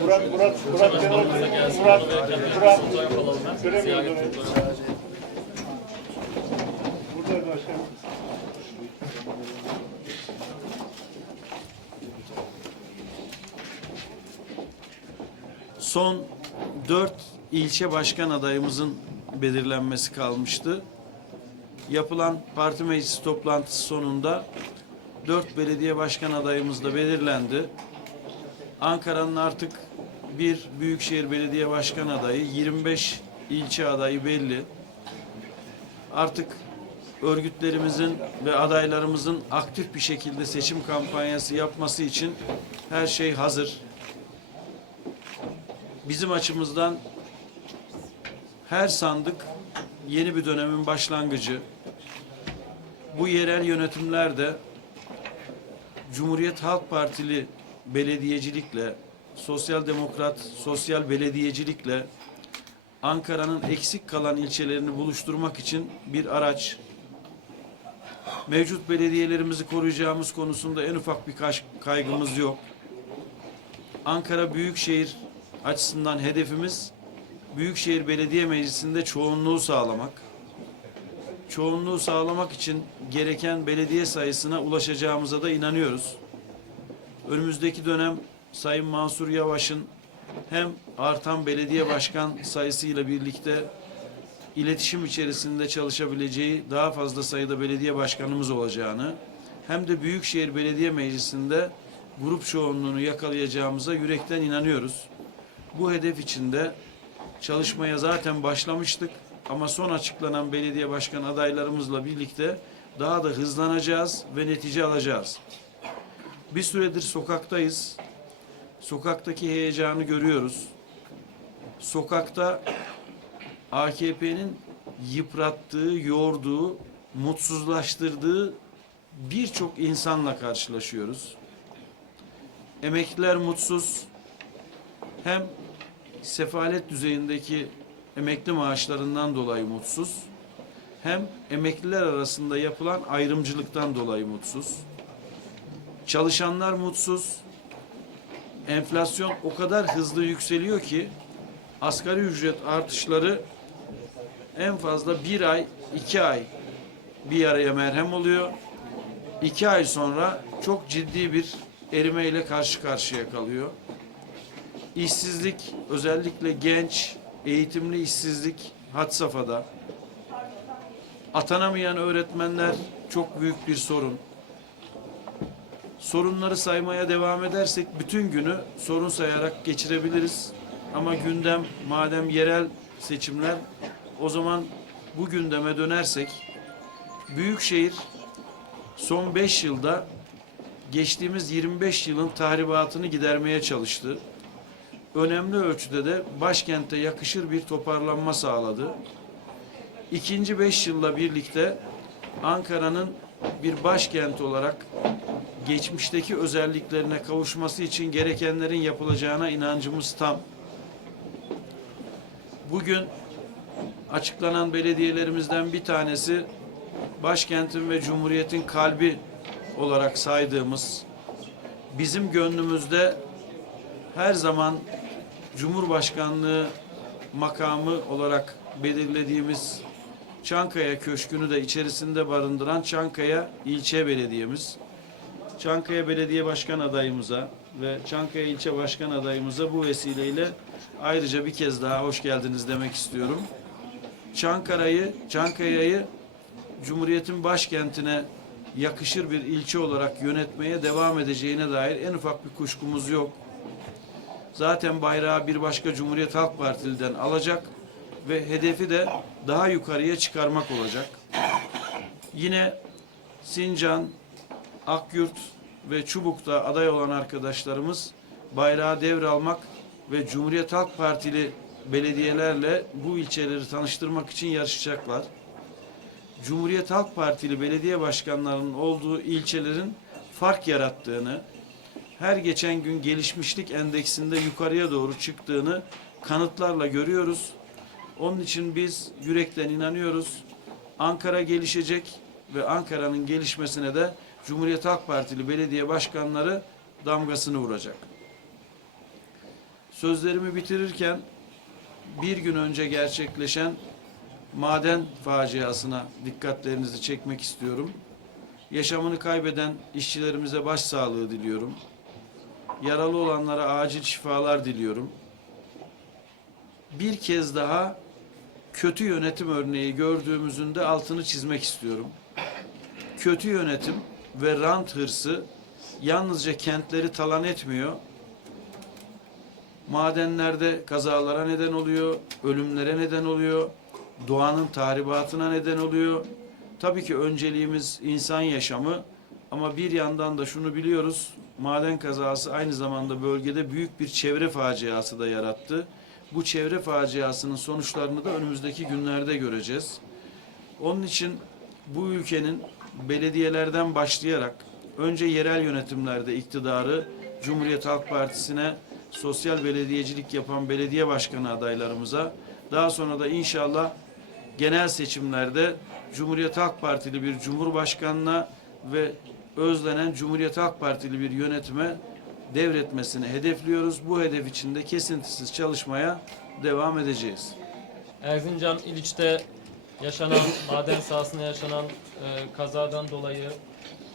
Murat, Murat, Murat Murat, Murat, başkanım. Son dört ilçe başkan adayımızın belirlenmesi kalmıştı. Yapılan parti meclisi toplantısı sonunda dört belediye başkan adayımız da belirlendi. Ankara'nın artık bir büyükşehir belediye başkan adayı, 25 ilçe adayı belli. Artık örgütlerimizin ve adaylarımızın aktif bir şekilde seçim kampanyası yapması için her şey hazır bizim açımızdan her sandık yeni bir dönemin başlangıcı. Bu yerel yönetimlerde Cumhuriyet Halk Partili belediyecilikle, sosyal demokrat, sosyal belediyecilikle Ankara'nın eksik kalan ilçelerini buluşturmak için bir araç. Mevcut belediyelerimizi koruyacağımız konusunda en ufak bir kaygımız yok. Ankara Büyükşehir açısından hedefimiz Büyükşehir Belediye Meclisi'nde çoğunluğu sağlamak. Çoğunluğu sağlamak için gereken belediye sayısına ulaşacağımıza da inanıyoruz. Önümüzdeki dönem Sayın Mansur Yavaş'ın hem artan belediye başkan sayısıyla birlikte iletişim içerisinde çalışabileceği daha fazla sayıda belediye başkanımız olacağını hem de Büyükşehir Belediye Meclisi'nde grup çoğunluğunu yakalayacağımıza yürekten inanıyoruz. Bu hedef içinde çalışmaya zaten başlamıştık ama son açıklanan belediye başkan adaylarımızla birlikte daha da hızlanacağız ve netice alacağız. Bir süredir sokaktayız. Sokaktaki heyecanı görüyoruz. Sokakta AKP'nin yıprattığı, yorduğu, mutsuzlaştırdığı birçok insanla karşılaşıyoruz. Emekliler mutsuz, hem sefalet düzeyindeki emekli maaşlarından dolayı mutsuz, hem emekliler arasında yapılan ayrımcılıktan dolayı mutsuz. Çalışanlar mutsuz. Enflasyon o kadar hızlı yükseliyor ki asgari ücret artışları en fazla bir ay, iki ay bir yaraya merhem oluyor. İki ay sonra çok ciddi bir erimeyle karşı karşıya kalıyor. İşsizlik özellikle genç, eğitimli işsizlik had safhada. Atanamayan öğretmenler çok büyük bir sorun. Sorunları saymaya devam edersek bütün günü sorun sayarak geçirebiliriz. Ama gündem madem yerel seçimler o zaman bu gündeme dönersek Büyükşehir son 5 yılda geçtiğimiz 25 yılın tahribatını gidermeye çalıştı önemli ölçüde de başkente yakışır bir toparlanma sağladı. İkinci beş yılla birlikte Ankara'nın bir başkent olarak geçmişteki özelliklerine kavuşması için gerekenlerin yapılacağına inancımız tam. Bugün açıklanan belediyelerimizden bir tanesi başkentin ve cumhuriyetin kalbi olarak saydığımız bizim gönlümüzde her zaman Cumhurbaşkanlığı makamı olarak belirlediğimiz Çankaya Köşkü'nü de içerisinde barındıran Çankaya İlçe Belediyemiz. Çankaya Belediye Başkan adayımıza ve Çankaya İlçe Başkan adayımıza bu vesileyle ayrıca bir kez daha hoş geldiniz demek istiyorum. Çankaya'yı, Çankaya'yı Cumhuriyet'in başkentine yakışır bir ilçe olarak yönetmeye devam edeceğine dair en ufak bir kuşkumuz yok. Zaten bayrağı bir başka Cumhuriyet Halk Partili'den alacak ve hedefi de daha yukarıya çıkarmak olacak. Yine Sincan, Akyurt ve Çubuk'ta aday olan arkadaşlarımız bayrağı devralmak ve Cumhuriyet Halk Partili belediyelerle bu ilçeleri tanıştırmak için yarışacaklar. Cumhuriyet Halk Partili belediye başkanlarının olduğu ilçelerin fark yarattığını, her geçen gün gelişmişlik endeksinde yukarıya doğru çıktığını kanıtlarla görüyoruz. Onun için biz yürekten inanıyoruz. Ankara gelişecek ve Ankara'nın gelişmesine de Cumhuriyet Halk Partili belediye başkanları damgasını vuracak. Sözlerimi bitirirken bir gün önce gerçekleşen maden faciasına dikkatlerinizi çekmek istiyorum. Yaşamını kaybeden işçilerimize başsağlığı diliyorum. Yaralı olanlara acil şifalar diliyorum. Bir kez daha kötü yönetim örneği gördüğümüzün de altını çizmek istiyorum. Kötü yönetim ve rant hırsı yalnızca kentleri talan etmiyor. Madenlerde kazalara neden oluyor, ölümlere neden oluyor, doğanın tahribatına neden oluyor. Tabii ki önceliğimiz insan yaşamı ama bir yandan da şunu biliyoruz. Maden kazası aynı zamanda bölgede büyük bir çevre faciası da yarattı. Bu çevre faciasının sonuçlarını da önümüzdeki günlerde göreceğiz. Onun için bu ülkenin belediyelerden başlayarak önce yerel yönetimlerde iktidarı Cumhuriyet Halk Partisi'ne sosyal belediyecilik yapan belediye başkanı adaylarımıza daha sonra da inşallah genel seçimlerde Cumhuriyet Halk Partili bir cumhurbaşkanına ve özlenen Cumhuriyet Halk Partili bir yönetime devretmesini hedefliyoruz. Bu hedef için de kesintisiz çalışmaya devam edeceğiz. Erzincan İliç'te yaşanan, maden sahasında yaşanan e, kazadan dolayı,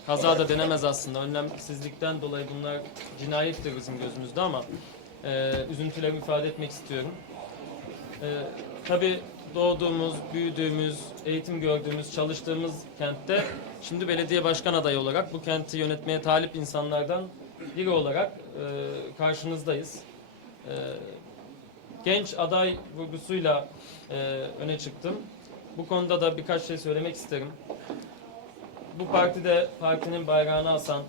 kaza da denemez aslında, önlemsizlikten dolayı bunlar cinayettir bizim gözümüzde ama e, üzüntülerimi ifade etmek istiyorum. E, tabii doğduğumuz, büyüdüğümüz, eğitim gördüğümüz, çalıştığımız kentte şimdi belediye başkan adayı olarak bu kenti yönetmeye talip insanlardan biri olarak e, karşınızdayız. E, genç aday vurgusuyla e, öne çıktım. Bu konuda da birkaç şey söylemek isterim. Bu partide partinin bayrağını asan,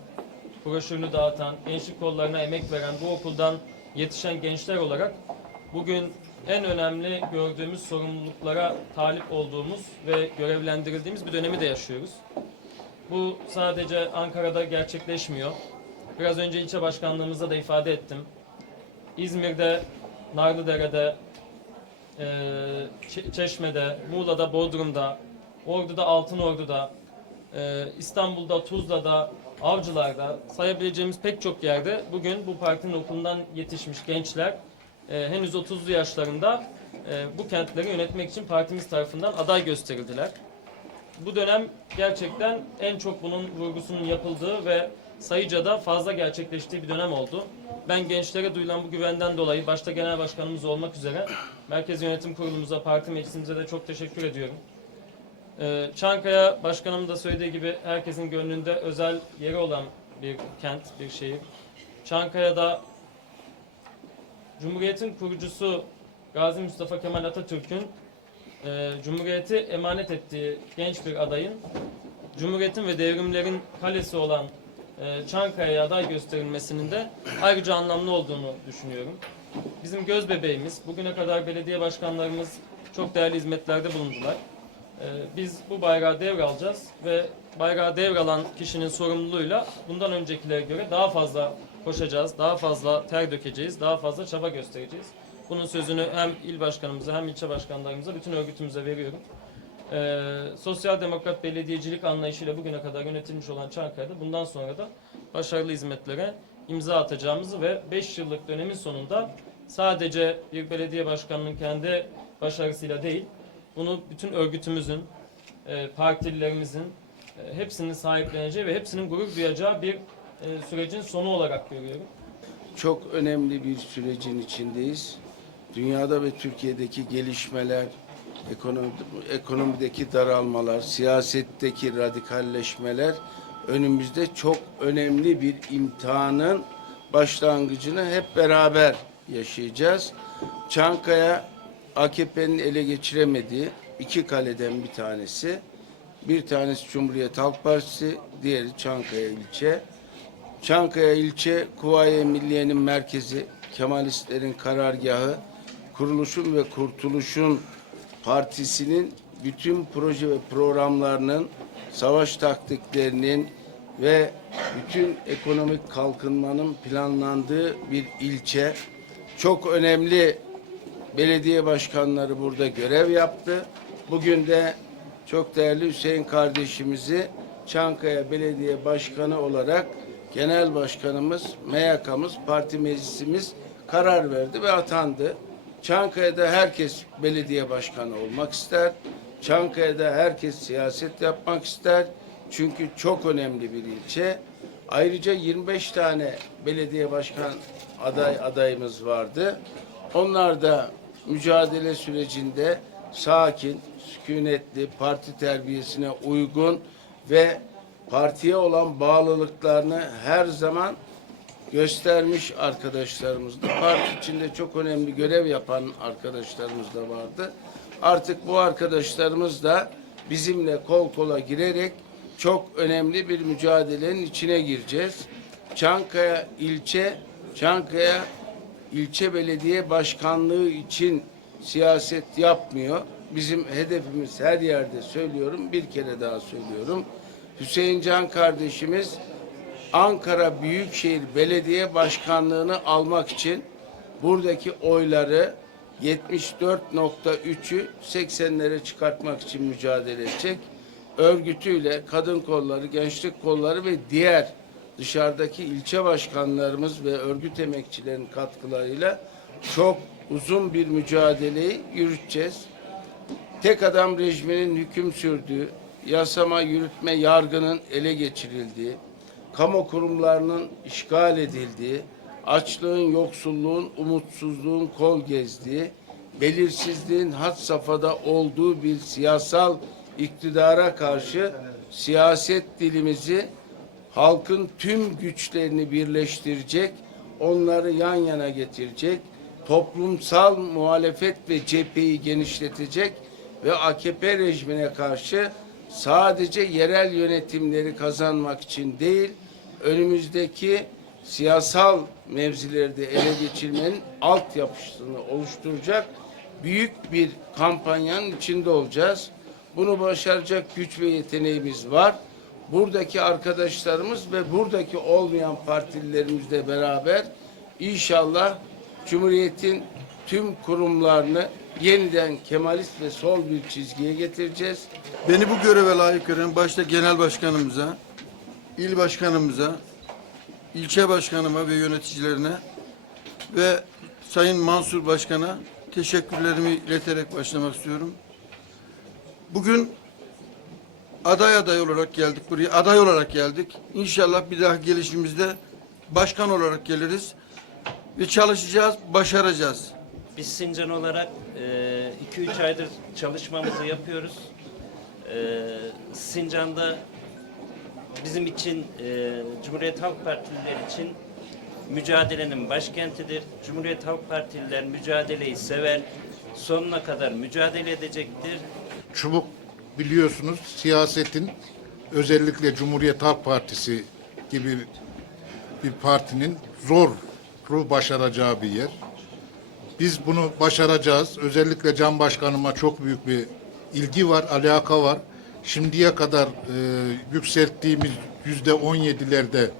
broşürünü dağıtan, gençlik kollarına emek veren bu okuldan yetişen gençler olarak bugün en önemli gördüğümüz sorumluluklara talip olduğumuz ve görevlendirildiğimiz bir dönemi de yaşıyoruz. Bu sadece Ankara'da gerçekleşmiyor. Biraz önce ilçe başkanlığımızda da ifade ettim. İzmir'de, Narlıdere'de, Çe- Çeşme'de, Muğla'da, Bodrum'da, Ordu'da, Altınordu'da, eee, İstanbul'da, Tuzla'da, Avcılar'da sayabileceğimiz pek çok yerde bugün bu partinin okulundan yetişmiş gençler eee, henüz 30'lu yaşlarında eee, bu kentleri yönetmek için partimiz tarafından aday gösterildiler. Bu dönem gerçekten en çok bunun vurgusunun yapıldığı ve sayıca da fazla gerçekleştiği bir dönem oldu. Ben gençlere duyulan bu güvenden dolayı başta genel başkanımız olmak üzere Merkez Yönetim Kurulumuza, parti meclisimize de çok teşekkür ediyorum. Ee, Çankaya başkanım da söylediği gibi herkesin gönlünde özel yeri olan bir kent, bir şehir. Çankaya'da Cumhuriyet'in kurucusu Gazi Mustafa Kemal Atatürk'ün e, Cumhuriyeti emanet ettiği genç bir adayın Cumhuriyet'in ve devrimlerin kalesi olan Çankaya'ya aday gösterilmesinin de ayrıca anlamlı olduğunu düşünüyorum. Bizim göz bebeğimiz, bugüne kadar belediye başkanlarımız çok değerli hizmetlerde bulundular. E, biz bu bayrağı devralacağız ve bayrağı devralan kişinin sorumluluğuyla bundan öncekilere göre daha fazla koşacağız, daha fazla ter dökeceğiz, daha fazla çaba göstereceğiz. Bunun sözünü hem il başkanımıza hem ilçe başkanlarımıza, bütün örgütümüze veriyorum. Ee, sosyal demokrat belediyecilik anlayışıyla bugüne kadar yönetilmiş olan Çankaya'da bundan sonra da başarılı hizmetlere imza atacağımızı ve 5 yıllık dönemin sonunda sadece bir belediye başkanının kendi başarısıyla değil, bunu bütün örgütümüzün, e, partililerimizin e, hepsinin sahipleneceği ve hepsinin gurur duyacağı bir e, sürecin sonu olarak görüyorum. çok önemli bir sürecin içindeyiz. Dünyada ve Türkiye'deki gelişmeler, ekonomi, ekonomideki daralmalar, siyasetteki radikalleşmeler önümüzde çok önemli bir imtihanın başlangıcını hep beraber yaşayacağız. Çankaya AKP'nin ele geçiremediği iki kaleden bir tanesi. Bir tanesi Cumhuriyet Halk Partisi, diğeri Çankaya ilçe. Çankaya ilçe Kuvayi Milliye'nin merkezi, Kemalistlerin karargahı, kuruluşun ve kurtuluşun partisinin bütün proje ve programlarının, savaş taktiklerinin ve bütün ekonomik kalkınmanın planlandığı bir ilçe. Çok önemli belediye başkanları burada görev yaptı. Bugün de çok değerli Hüseyin kardeşimizi Çankaya Belediye Başkanı olarak Genel Başkanımız, MYK'mız, Parti Meclisimiz karar verdi ve atandı. Çankaya'da herkes belediye başkanı olmak ister. Çankaya'da herkes siyaset yapmak ister. Çünkü çok önemli bir ilçe. Ayrıca 25 tane belediye başkan aday adayımız vardı. Onlar da mücadele sürecinde sakin, sükunetli, parti terbiyesine uygun ve partiye olan bağlılıklarını her zaman göstermiş arkadaşlarımızdı. Parti içinde çok önemli görev yapan arkadaşlarımız da vardı. Artık bu arkadaşlarımız da bizimle kol kola girerek çok önemli bir mücadelenin içine gireceğiz. Çankaya ilçe, Çankaya ilçe belediye başkanlığı için siyaset yapmıyor. Bizim hedefimiz her yerde söylüyorum, bir kere daha söylüyorum. Hüseyin Can kardeşimiz Ankara Büyükşehir Belediye Başkanlığı'nı almak için buradaki oyları 74.3'ü 80'lere çıkartmak için mücadele edecek. Örgütüyle kadın kolları, gençlik kolları ve diğer dışarıdaki ilçe başkanlarımız ve örgüt emekçilerin katkılarıyla çok uzun bir mücadeleyi yürüteceğiz tek adam rejiminin hüküm sürdüğü, yasama, yürütme, yargının ele geçirildiği, kamu kurumlarının işgal edildiği, açlığın, yoksulluğun, umutsuzluğun kol gezdiği, belirsizliğin had safhada olduğu bir siyasal iktidara karşı siyaset dilimizi halkın tüm güçlerini birleştirecek, onları yan yana getirecek, toplumsal muhalefet ve cepheyi genişletecek ve AKP rejimine karşı sadece yerel yönetimleri kazanmak için değil, önümüzdeki siyasal mevzileri de ele geçirmenin altyapısını oluşturacak büyük bir kampanyanın içinde olacağız. Bunu başaracak güç ve yeteneğimiz var. Buradaki arkadaşlarımız ve buradaki olmayan partililerimizle beraber inşallah Cumhuriyet'in tüm kurumlarını yeniden Kemalist ve sol bir çizgiye getireceğiz. Beni bu göreve layık gören başta genel başkanımıza, il başkanımıza, ilçe başkanıma ve yöneticilerine ve Sayın Mansur Başkan'a teşekkürlerimi ileterek başlamak istiyorum. Bugün aday aday olarak geldik buraya. Aday olarak geldik. İnşallah bir daha gelişimizde başkan olarak geliriz ve çalışacağız, başaracağız. Biz Sincan olarak 2-3 aydır çalışmamızı yapıyoruz. E, Sincan'da bizim için e, Cumhuriyet Halk Partililer için mücadelenin başkentidir. Cumhuriyet Halk Partililer mücadeleyi sever, sonuna kadar mücadele edecektir. Çubuk biliyorsunuz siyasetin özellikle Cumhuriyet Halk Partisi gibi bir partinin zor başaracağı bir yer. Biz bunu başaracağız. Özellikle Can Başkanıma çok büyük bir ilgi var, alaka var. Şimdiye kadar e, yükselttiğimiz yüzde on yedilerde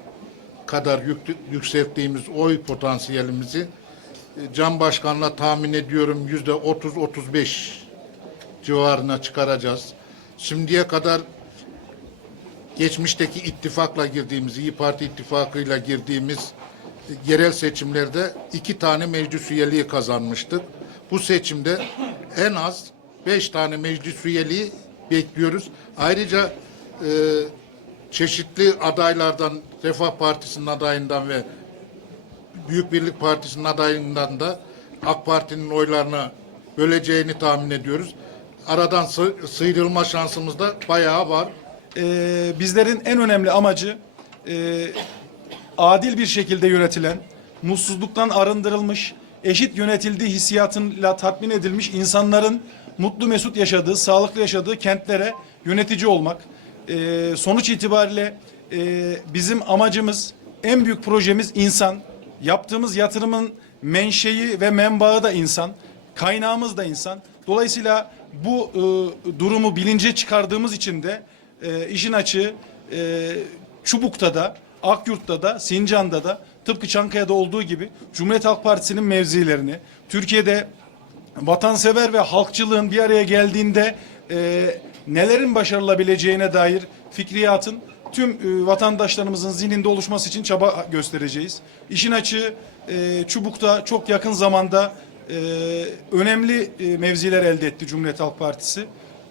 kadar yük- yükselttiğimiz oy potansiyelimizi e, Can Başkan'la tahmin ediyorum yüzde otuz otuz beş civarına çıkaracağız. Şimdiye kadar geçmişteki ittifakla girdiğimiz, İyi Parti ittifakıyla girdiğimiz e, yerel seçimlerde iki tane meclis üyeliği kazanmıştık. Bu seçimde en az beş tane meclis üyeliği bekliyoruz. Ayrıca e, çeşitli adaylardan, Refah Partisi'nin adayından ve Büyük Birlik Partisi'nin adayından da AK Parti'nin oylarını böleceğini tahmin ediyoruz. Aradan sı- sıyrılma şansımız da bayağı var. Ee, bizlerin en önemli amacı e, adil bir şekilde yönetilen, mutsuzluktan arındırılmış, eşit yönetildiği hissiyatıyla tatmin edilmiş insanların mutlu mesut yaşadığı, sağlıklı yaşadığı kentlere yönetici olmak. Ee, sonuç itibariyle e, bizim amacımız, en büyük projemiz insan. Yaptığımız yatırımın menşei ve menbaı da insan. Kaynağımız da insan. Dolayısıyla bu e, durumu bilince çıkardığımız için de e, işin açığı e, Çubuk'ta da, Akyurt'ta da, Sincan'da da tıpkı Çankaya'da olduğu gibi Cumhuriyet Halk Partisi'nin mevzilerini, Türkiye'de vatansever ve halkçılığın bir araya geldiğinde e, nelerin başarılabileceğine dair fikriyatın tüm e, vatandaşlarımızın zihninde oluşması için çaba göstereceğiz. İşin açığı e, Çubuk'ta çok yakın zamanda e, önemli e, mevziler elde etti Cumhuriyet Halk Partisi.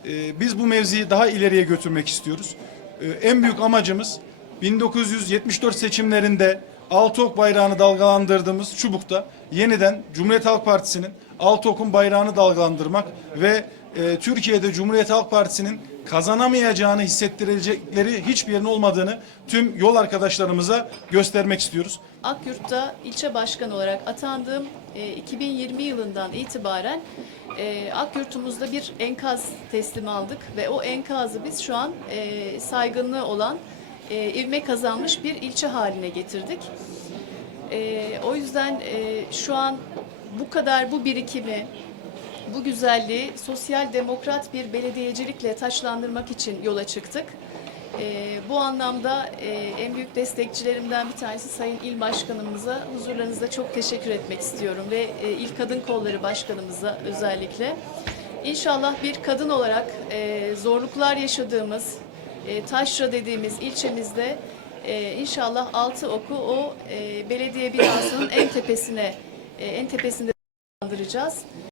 E, biz bu mevziyi daha ileriye götürmek istiyoruz. E, en büyük amacımız 1974 seçimlerinde altı ok bayrağını dalgalandırdığımız Çubuk'ta yeniden Cumhuriyet Halk Partisi'nin altı okun bayrağını dalgalandırmak ve e, Türkiye'de Cumhuriyet Halk Partisi'nin kazanamayacağını hissettirecekleri hiçbir yerin olmadığını tüm yol arkadaşlarımıza göstermek istiyoruz. Akyurt'ta ilçe başkanı olarak atandığım e, 2020 yılından itibaren e, Akyurt'umuzda bir enkaz teslim aldık ve o enkazı biz şu an e, saygınlığı olan e, ivme kazanmış bir ilçe haline getirdik. E, o yüzden e, şu an bu kadar bu birikimi, bu güzelliği sosyal demokrat bir belediyecilikle taçlandırmak için yola çıktık. Ee, bu anlamda e, en büyük destekçilerimden bir tanesi Sayın İl Başkanımıza huzurlarınızda çok teşekkür etmek istiyorum ve e, İl Kadın Kolları Başkanımıza özellikle. İnşallah bir kadın olarak e, zorluklar yaşadığımız e, Taşra dediğimiz ilçemizde e, inşallah altı oku o e, belediye binasının en tepesine en tepesinde andıracağız.